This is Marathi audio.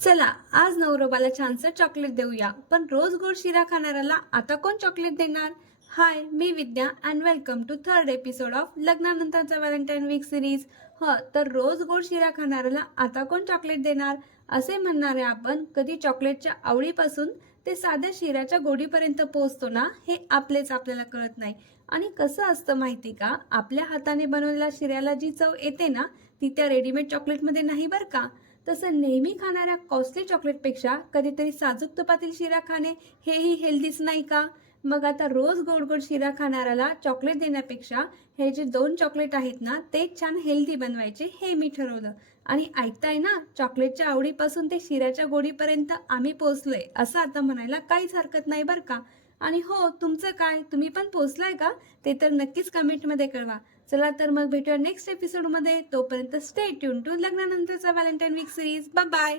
चला आज नवरोबाला छानसं चॉकलेट देऊया. पण रोज गोड शिरा खाणाऱ्याला आता कोण चॉकलेट देणार? हाय, मी Vidya and welcome to third episode of लग्नानंतरचा व्हॅलेंटाईन वीक सिरीज. तर रोज गोड शिरा खाणाऱ्याला आता कोण चॉकलेट देणार असे म्हणणारे आपण कधी चॉकलेटच्या आवडीपासून ते साध्या शिऱ्याच्या गोडीपर्यंत पोहोचतो ना, हे आपल्याला कळत नाही. आणि कसं असतं माहिती का, आपल्या हाताने बनवलेल्या शिऱ्याला जी चव येते ना, ती त्या रेडीमेड चॉकलेटमध्ये नाही बरं का. तसं नेहमी खाणाऱ्या कॉस्टली चॉकलेटपेक्षा कधीतरी साजूक तुपातील शिरा खाणे हेही हेल्दीच नाही का? मग आता रोज गोड गोड शिरा खाणाऱ्याला चॉकलेट देण्यापेक्षा हे जे दोन चॉकलेट आहेत ना, ते छान हेल्दी बनवायचे हे मी ठरवलं. आणि ऐकताय ना, चॉकलेटच्या आवडीपासून ते शिऱ्याच्या गोडीपर्यंत आम्ही पोहोचलोय असं आता म्हणायला काहीच हरकत नाही बरं का. आणि हो, तुमचं काय, तुम्ही पण पोहोचलाय का? ते तर नक्कीच कमेंटमध्ये कळवा. चला तर मग भेटूया नेक्स्ट एपिसोडमध्ये. तोपर्यंत स्टे ट्यून टू लग्नानंतरचा Valentine week series. Bye bye.